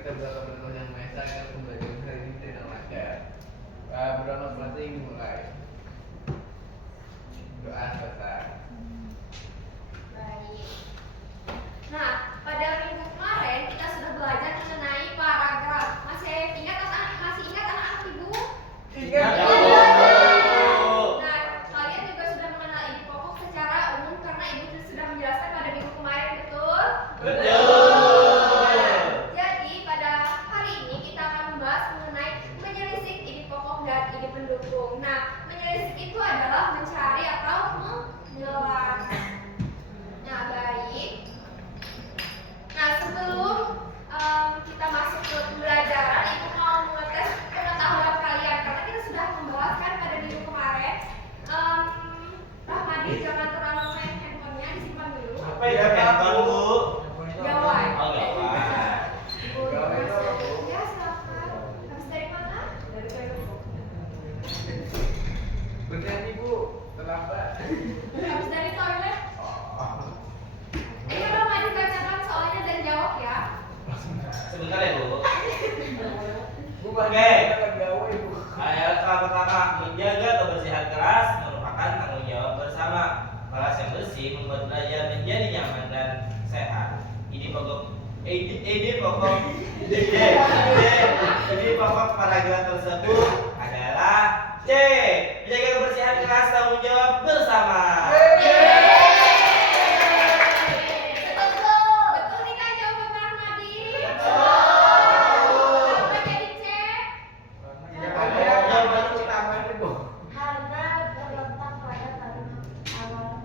kita berdoa kepada Tuhan Yang Maha Esa agar pembelajaran hari ini tidak lancar. Berdoa masing-masing dimulai. Doa selesai. Baik. Nah, pada minggu kemarin kita sudah belajar mengenai paragraf. Masih ingat anak-anak ibu? Ingat. Nah, kalian juga sudah mengenal ide pokok secara umum karena ibu sudah menjelaskan pada minggu kemarin, betul? Jadi pada hari ini kita akan membahas mengenai menyelisih ide pokok dan ide pendukung. Nah, menyelisih itu adalah mencari atau menyelam. Nah, baik. Nah, sebelum kita masuk ke pembelajaran, ibu mau mengetes pengetahuan kalian karena kita sudah membahaskan pada minggu kemarin. Rahmadi, jangan terlalu main handphonenya, disimpan dulu. Apa ya handphone Bu? Gawai. Oh, gawai. Gawai itu apa, Bu? Ya, silakan. Habis dari mana? Dari Facebook. Bernyanyi Bu, terlambat. Habis dari toilet. Oh. Ayo Rahmadi bacakan soalnya dan jawab ya. Sebentar ya Bu. Bu, Oke. gawai Bu. Ayat pertama, menjaga kebersihan kelas merupakan tanggung jawab bersama. Kelas yang bersih membuat belajar menjadi nyaman dan sehat. Ide pokok paragraf tersebut adalah C. Menjaga kebersihan kelas tanggung jawab bersama. Betul tidak jawaban Rahmadi? Kenapa jadi C? Jawaban utamanya Bu. Karena terletak pada kalimat awal.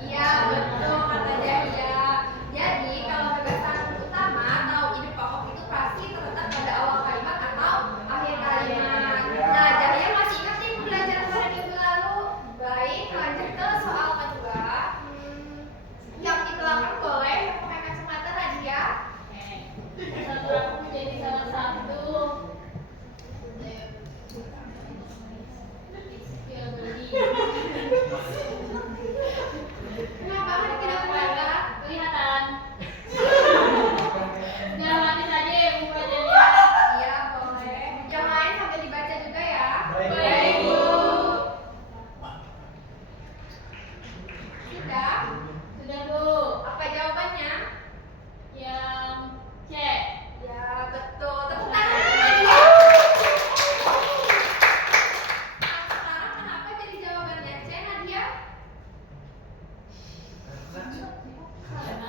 Iya, betul kata Jahya. Jadi kalau gagasan utama atau ide pokok itu pasti terletak pada awal kalimat atau akhir kalimat. Nah, Jahya masih ingat nih pembelajaran pada minggu lalu. Baik, lanjut ke soal kedua. Yang di belakang boleh pakai kacamata Nadia. Aku menjadi salah satu yang beli. Kenapa Anda tidak kelihatan? Kelihatan. Jangan mati saja ya Bu belajarnya. Iya, boleh. Yang lain sambil dibaca juga ya. Baik, Bu. Sudah? Sudah Bu. Apa jawabannya? Yang C. Ya, betul. Tepuk tangan. Nah, sekarang kenapa jadi jawabannya C, Nadia?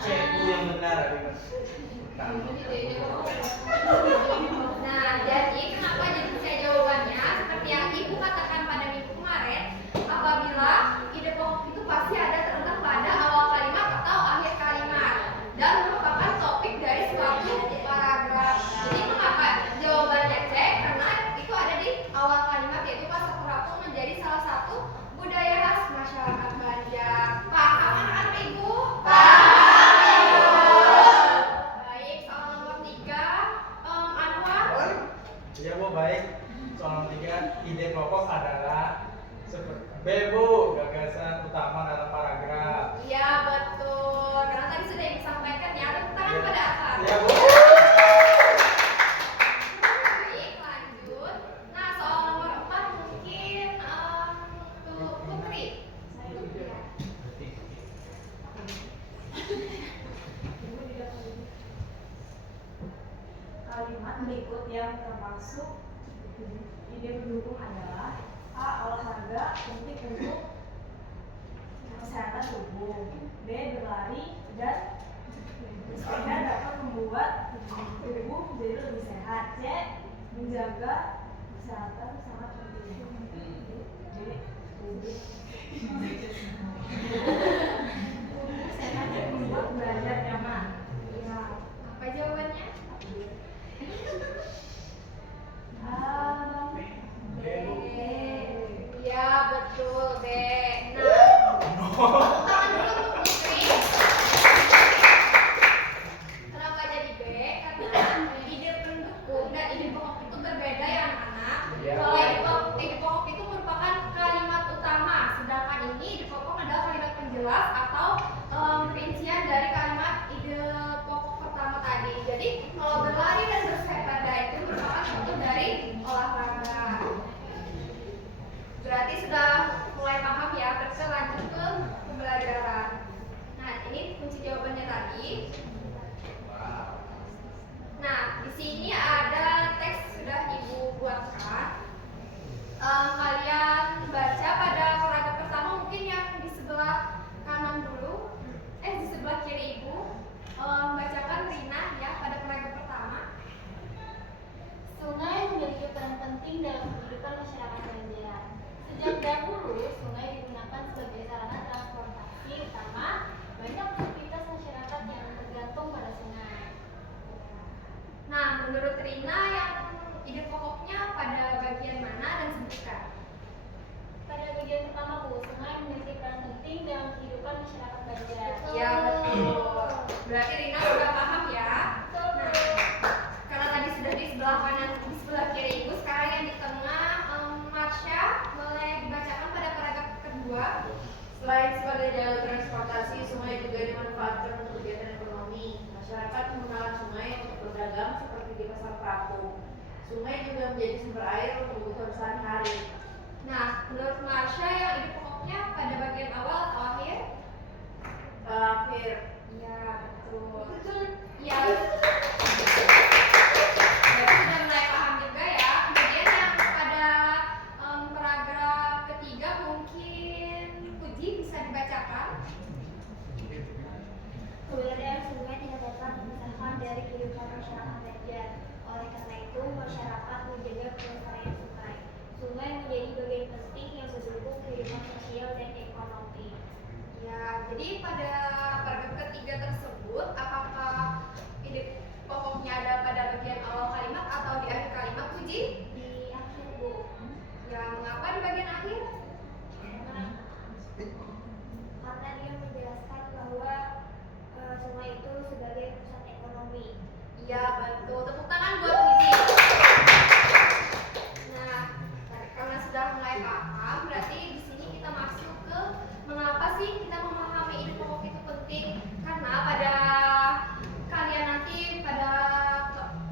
C Bu yang benar. Nah, jadi kenapa jadi C jawabannya? Seperti yang Ibu katakan pada minggu kemarin, apabila ide pokok itu pasti ada terletak pada awal kalimat atau akhir kalimat dan merupakan topik dari suatu paragraf. Jadi mengapa jawabannya C? Karena itu ada di awal kalimat, yaitu pasar terapung menjadi salah satu budaya khas masyarakat Banjar. Paham anak-anak Ibu? Baik, soal nomor 3, Anwar. Ya Bu, baik. Soal 3, ide pokok adalah seperti B Bu, gagasan utama dalam paragraf. Iya, betul. Karena tadi sudah disampaikan ya. Tepuk tangan pada Akar. Ya Bu. Baik, lanjut. Nah, soal nomor 4 mungkin Putri. Kalimat berikut yang termasuk ide pendukung adalah A. Olahraga penting untuk kesehatan tubuh. B. Berlari dan bersepeda dapat membuat tubuh menjadi lebih sehat. C. Menjaga kesehatan sangat penting. D. Tubuh sehat dan membuat belajar nyaman. Ya. Apa jawabannya? B. Ya, betul, B. Nah, tangan dulu untuk Putri. Kenapa jadi B? Karena ide pendukung dan ide pokok itu berbeda ya anak-anak. Ya. Kalau ide pokok itu merupakan kalimat utama, sedangkan ini ide pokok adalah kalimat penjelas. menurut Rina yang ide pokoknya pada bagian mana dan sebutkan. Pada bagian pertama Bu, sungai memiliki peran penting dalam kehidupan masyarakat Banjar. Ya betul. Berarti Rina sudah paham ya. Nah, karena tadi sudah di sebelah kanan, di sebelah kiri Ibu, sekarang yang di tengah Marsha boleh dibacakan pada paragraf kedua. Selain sebagai jalur transportasi, sungai juga dimanfaatkan untuk kegiatan ekonomi. Masyarakat menggunakan sungai untuk berdagang seperti di pasar terapung. Sungai juga menjadi sumber air untuk kebutuhan sehari-hari. Nah, menurut Marsha yang ide pokoknya pada bagian awal atau akhir? Terakhir, Iya, betul. Iya. Jadi sudah mulai paham juga ya. Kemudian yang pada paragraf ketiga mungkin Puji bisa dibacakan. Keberadaan sungai tidak dapat dipisahkan dari kehidupan masyarakat Banjar. Oleh karena itu, masyarakat menjaga kelestarian sungai. Sungai menjadi bagian penting yang mendukung kehidupan sosial dan ekonomi. Ya, jadi pada paragraf ketiga tersebut, apakah ide pokoknya ada pada bagian awal kalimat atau di akhir kalimat, Puji? Di akhir Bu, Ya, mengapa di bagian akhir? karena dia menjelaskan bahwa sungai itu sebagai pusat ekonomi. Iya, betul. Tepuk tangan buat Puji. Nah, karena sudah mulai paham, berarti di sini kita masuk ke mengapa sih kita memahami ide pokok itu penting? Karena pada kalian nanti pada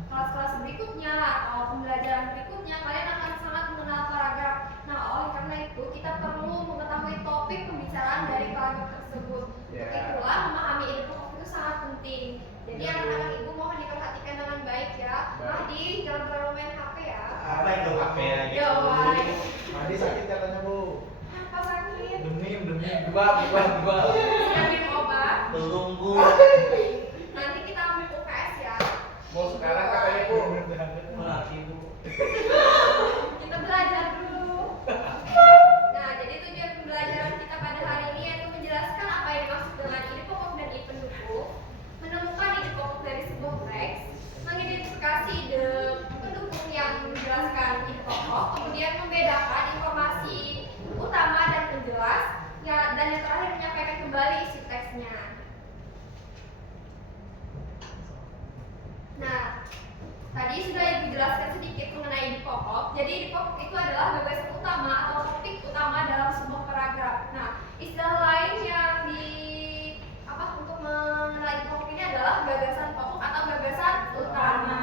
kelas-kelas berikutnya atau pembelajaran berikutnya kalian akan sangat mengenal paragraf. Nah, oleh karena itu kita perlu mengetahui topik pembicaraan dari paragraf tersebut. Untuk itulah memahami ide pokok itu sangat penting. Jadi anak-anak ibu mohon diperhatikan dengan baik ya. Mahdi, jangan terlalu main HP ya. Apa itu HP lagi? Yo, baik. Mandi sakit katanya Bu. Apa sakit? Demim, dua. Sudah minum obat. Belum Bu. Nanti kita ambil UKS ya. Mau sekarang katanya Bu. Melati Bu. Kita belajar dulu. Nah, jadi tujuan pembelajaran kita pada hari ini yaitu menjelaskan apa yang dimaksud dengan ide pokok dan ide pendukung, menemukan ide pokok dari sebuah teks, mengidentifikasi ide pendukung yang menjelaskan ide pokok, kemudian membedakan informasi utama dan penjelas, ya, dan yang terakhir menyampaikan kembali isi teksnya. Nah, tadi sudah dijelaskan sedikit mengenai ide pokok. Jadi ide pokok itu adalah gagasan utama atau topik utama dalam sebuah paragraf. Nah, istilah lain yang untuk mengenal ide pokok ini adalah gagasan pokok atau gagasan utama.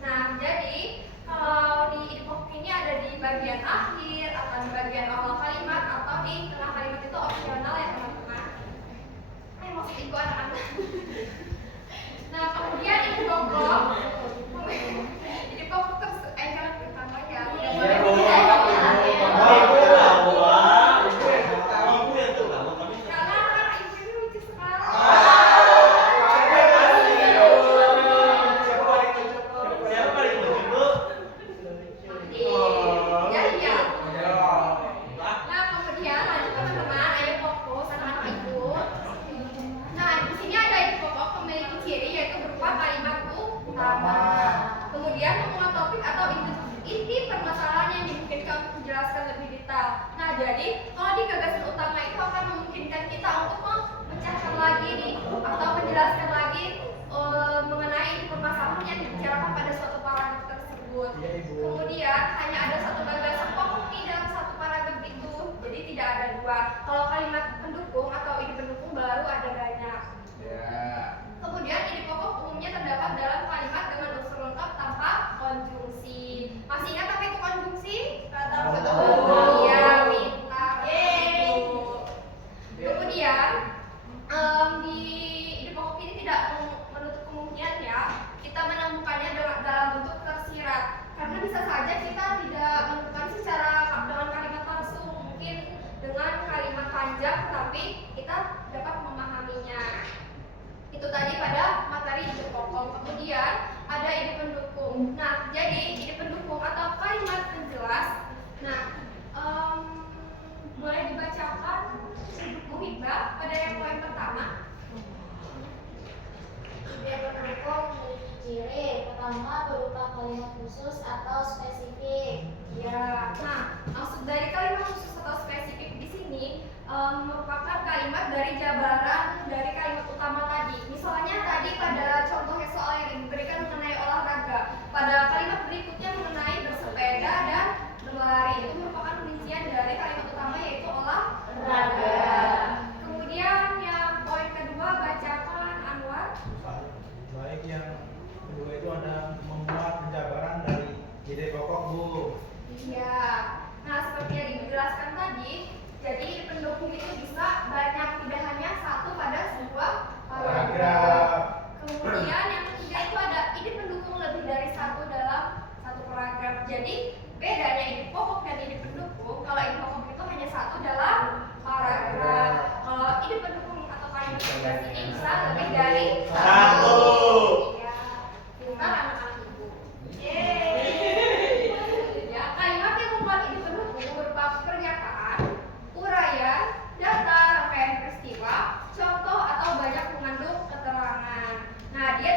Nah, jadi kalau di ide pokok ini ada di bagian akhir atau di bagian awal kalimat atau di tengah kalimat itu opsional ya teman-teman. Maksud ibu anak-anak. Nah, kemudian ide pokok jangan pertama ya. Iya, Bu. Ibu tahu ah. Ibu yang tahu kami. Karena anak ibu ini lucu sekali. Siapa paling lucu Bu? Ya, iya. Ah, Nah, kemudian lanjut teman-teman, ayo fokus anak-anak ibu. Nah, di sini ada ide pokok memiliki ciri yaitu berupa kalimat utama. Kemudian memuat topik atau inti permasalahan yang dimungkinkan untuk menjelaskan lebih detail. Nah, jadi kalau di gagasan utama itu akan memungkinkan kita untuk memecahkan lagi nih atau menjelaskan lagi mengenai permasalahan yang dibicarakan pada suatu paragraf tersebut. Iya, Ibu. Kemudian hanya ada satu gagasan pokok nih dalam satu paragraf itu, jadi tidak ada dua. Kalau kalimat pendukung atau ide pendukung baru ada banyak. Ya. Kemudian ide pokok umumnya terdapat dalam kalimat dengan unsur lengkap tanpa konjungsi. Masih ingat apa itu konjungsi? Iya, pintar. Ibu. Kemudian di ide pokok ini tidak menutup kemungkinan ya kita menemukannya dalam bentuk tersirat. Karena bisa saja kita tidak menemukan secara dengan kalimat langsung, mungkin dengan kalimat panjang, tapi kita dapat memahaminya. Itu tadi pada materi ide pokok. Kemudian ada ide pendukung. Nah, jadi ide pendukung atau kalimat penjelas. Nah, boleh dibacakan Bu Hibah pada yang poin pertama. Ide pendukung memiliki ciri-ciri. Pertama, berupa kalimat khusus atau spesifik. Ya, nah maksud dari kalimat khusus atau spesifik di sini merupakan kalimat dari jabaran dari kalimat utama tadi. Misalnya tadi pada contoh soal yang diberikan mengenai olahraga, pada kalimat berikutnya mengenai bersepeda dan berlari, itu merupakan rincian dari kalimat utama yaitu olahraga. Kemudian yang poin kedua bacakan Anwar. Baik, yang kedua itu ada membuat penjabaran dari ide pokok, Bu. Iya. Nah, seperti yang dijelaskan tadi, jadi ide pendukung itu bisa banyak, tidak hanya satu pada sebuah paragraf. Kemudian yang ketiga itu ada ide pendukung lebih dari satu dalam satu paragraf. Jadi bedanya ide pokok dan ide pendukung, kalau ide pokok itu hanya satu dalam paragraf. Kalau ide pendukung atau kalimat bebas ini bisa lebih dari Satu. Iya. Pintar anak-anak ibu. Yeay. Ya, kalimat yang membuat ide pendukung berupa pernyataan, uraian, data, rangkaian peristiwa, contoh atau banyak mengandung keterangan. Nah, dia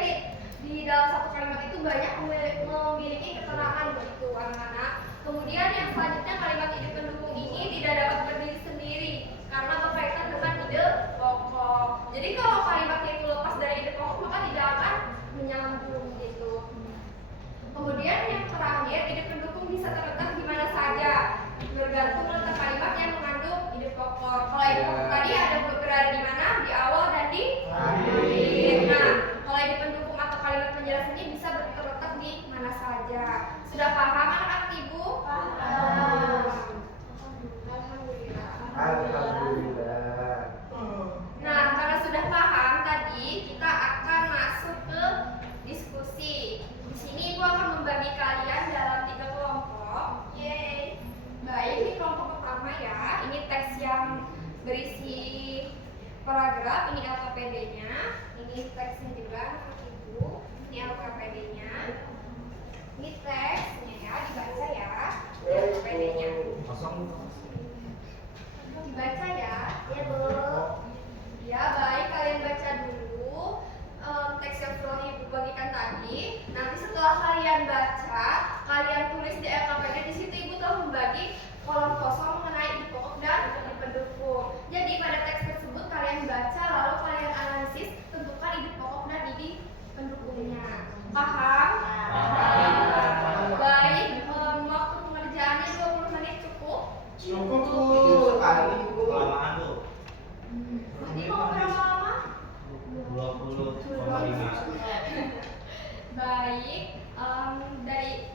di dalam satu kalimat itu banyak memiliki keterangan begitu anak-anak. Kemudian yang selanjutnya kalimat ide pendukung ini tidak dapat berdiri sendiri karena berkaitan dengan ide pokok. Jadi kalau kalimatnya itu lepas dari ide pokok maka tidak akan menyambung gitu. Kemudian yang terakhir, ide pendukung bisa terletak di mana saja, bergantung letak kalimat yang mengandung ide pokok. Kalau ide pokok tadi ada berada di mana? Di awal dan di akhir. Nah, kalau ide pendukung atau kalimat penjelasan ini bisa terletak di mana saja. Sudah paham anak-anak ibu? Paham. Alhamdulillah. Alhamdulillah. Nah, karena sudah paham tadi, kita akan masuk ke diskusi. Di sini ibu akan membagi kalian dalam 3 kelompok. Yeay. Baik, ini kelompok pertama ya. Ini teks yang berisi paragraf, ini LKPD-nya. Ini teksnya juga anak ibu. Ini LKPD-nya. Ini teksnya ya, dibaca ya. LKPD-nya. Dibaca ya. Ya, Bu. Ya, baik, kalian baca dulu teks yang telah ibu bagikan tadi. Nanti setelah kalian baca, kalian tulis di LKPD. Di situ ibu telah membagi kolom kosong mengenai ide pokok dan ide pendukung. Jadi pada teks tersebut kalian baca lalu kalian analisis, tentukan ide pokok dan ide pendukungnya. Paham? Paham. Baik, waktu pengerjaannya 20 menit cukup. Cukup, Bu. Sekali, Bu. Kelamaan tuh. Nanti mau berapa lama? 20,5. Baik,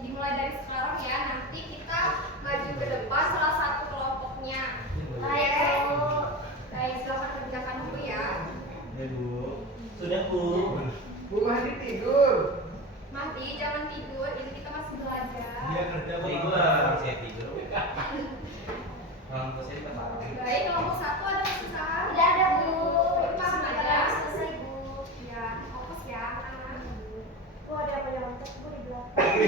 dimulai dari sekarang ya. Nanti kita maju ke depan salah satu kelompoknya. Baik, Bu. Baik, silakan kerjakan dulu ya. Ya, Bu. Sudah, Bu. Bu Mahdi tidur. Mahdi, jangan tidur. Ini kita masih belajar. Dia kerja, Bu. Jadi gua bisa tidur. Orang tua saya kita parah. Baik, kelompok 1 ada kesusahan? Tidak ada, Bu. Paham aja. Selesai, Bu. Ya, fokus ya, anak. Bu, ada apa yang loncat, Bu, di belakang?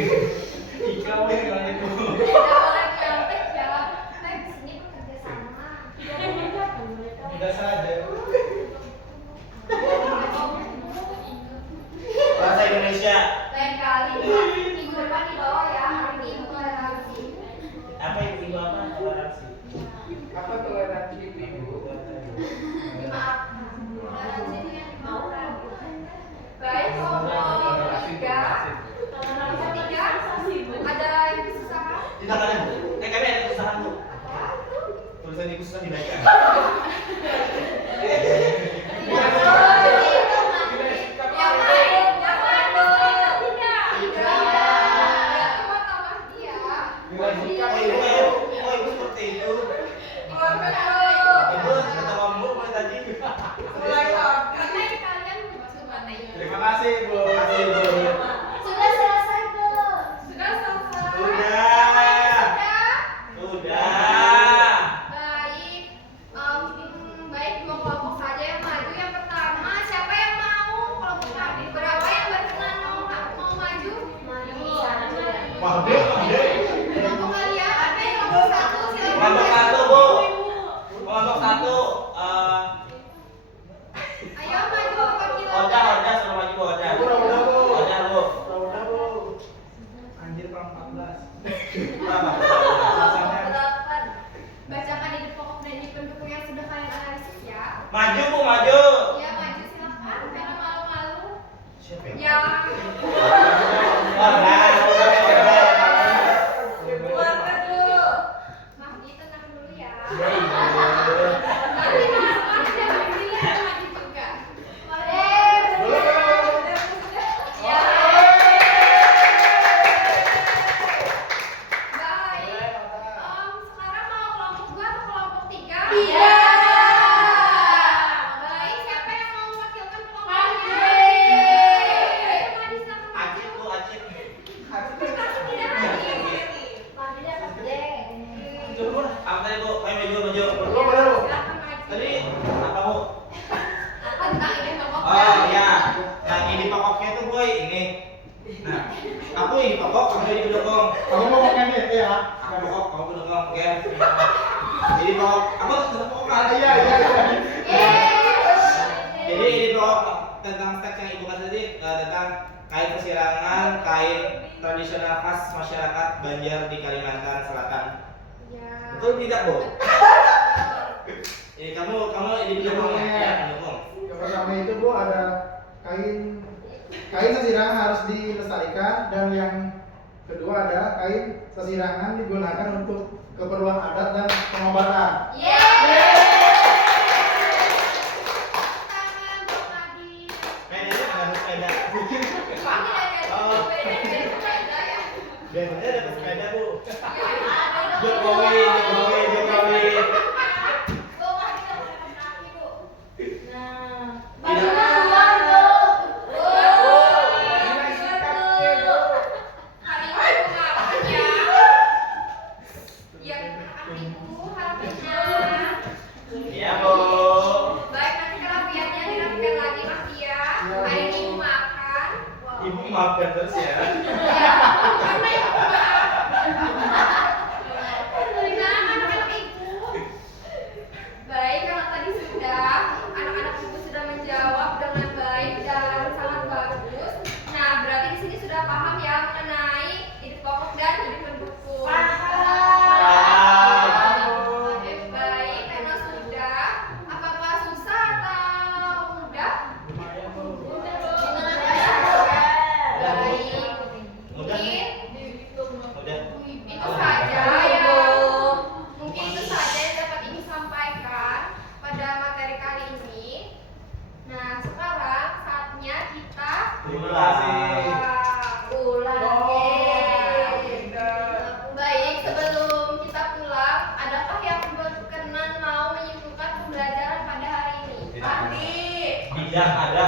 Ika, Bu, yang itu. Tidak boleh nyontek ya. Kita di sini bekerja sama. Tidak ada yang loncat, Bu. Mudah saja. Bahasa Indonesia. Lain kali, minggu depan di bawah ya. Hari ini ibu toleransi. Apa itu apa? Toleransi. Apa toleransi ibu? Maaf. Toleransi ini yang dimaukan. Baik, kelompok 3. Kelompok 3 ada yang kesusahan? Tidak ada, Bu. Kami ada kesusahan, Bu. Apa? Tulisan itu susah dibaca. Tidak boleh. Yang lain, yang lain tidak. Tidak. Berarti mata Mahdi ya. Dilanjutkan. Oh, ibu seperti itu. Keluarkan Ibu kata kamu mulai tadi. karena ini kalian masuk materi. Terima kasih, Bu. Terima kasih, Bu. Sudah selesai, Bu. Sudah selesai. Sudah. Sudah. Baik. Baik, 2 kelompok saja yang maju. Yang pertama, siapa yang mau? Kelompok kami berapa yang berkenan mau maju? Mahdi. Kelompok kalian ada yang kelompok 1 silakan. Kelompok 1, Bu. Kelompok 1 Ayo maju ke kita. Oda suruh maju, Bu. Oda. Udah, Bu. Oda, Bu. Keluarkan dulu. Mahdi tenang dulu ya. Iya, iya. Nanti mas jangan dilihat Mahdi juga. Ya. Baik. Sekarang mau kelompok 2 atau kelompok 3? Tiga. Baik, siapa yang mau mewakilkan kelompoknya? Mahdi. Ayo Mahdi silakan maju. Acit tuh acit. Kasih tidak Mahdi. Mahdi dapat D. Coba. Apa tadi Bu? Ayo maju. Silakan maju. Tadi apa Bu? Tentang ini kelompok. Oh iya. Yang ini pokoknya tuh boy ini. Nah, aku ini pokok, kamu jadi pendukung. Kamu mau makan deh ya? Aku pokok, kamu pendukung, oke? Jadi pokok, aku pokok kan? Iya, iya, iya. Jadi ini pokok tentang teks yang ibu kasih tadi tentang kain persilangan, kain tradisional khas masyarakat Banjar di Kalimantan Selatan. Ya. Betul tidak Bu? Jadi kamu ini pendukung ya, pendukung. Yang pertama itu Bu ada kain sesirangan harus dilestarikan, dan yang kedua ada kain sesirangan digunakan untuk keperluan adat dan pengobatan. Tangan Bang Mahdi. Sepedanya ada sepeda. Oh. Biasanya ada sepeda Bu. Ya. Jokowi. Iya Bu. Baik, nanti kerapiannya dirapikan lagi Mas Tia. Hari ini ibu makan. Ibu maafkan terus ya. Ya, karena ibu maaf. Gimana anak-anak ibu? Baik, kalau tadi sudah anak-anak ibu sudah menjawab dengan baik dan sangat bagus. Nah, berarti di sini sudah paham ya mengenai hidup pokok dan hidup mendukung. Baik, karena sudah. Apakah susah atau mudah? Lumayan Bu. Baik. Mudah. Mungkin Mudah. itu saja ya. Mungkin itu saja yang dapat ibu sampaikan pada materi kali ini. Nah, sekarang saatnya kita Terima kasih. Ulang. baik. Sebelum kita pulang, adakah yang berkenan mau menyimpulkan pembelajaran pada hari ini? Tidak. Mahdi. Tidak ada.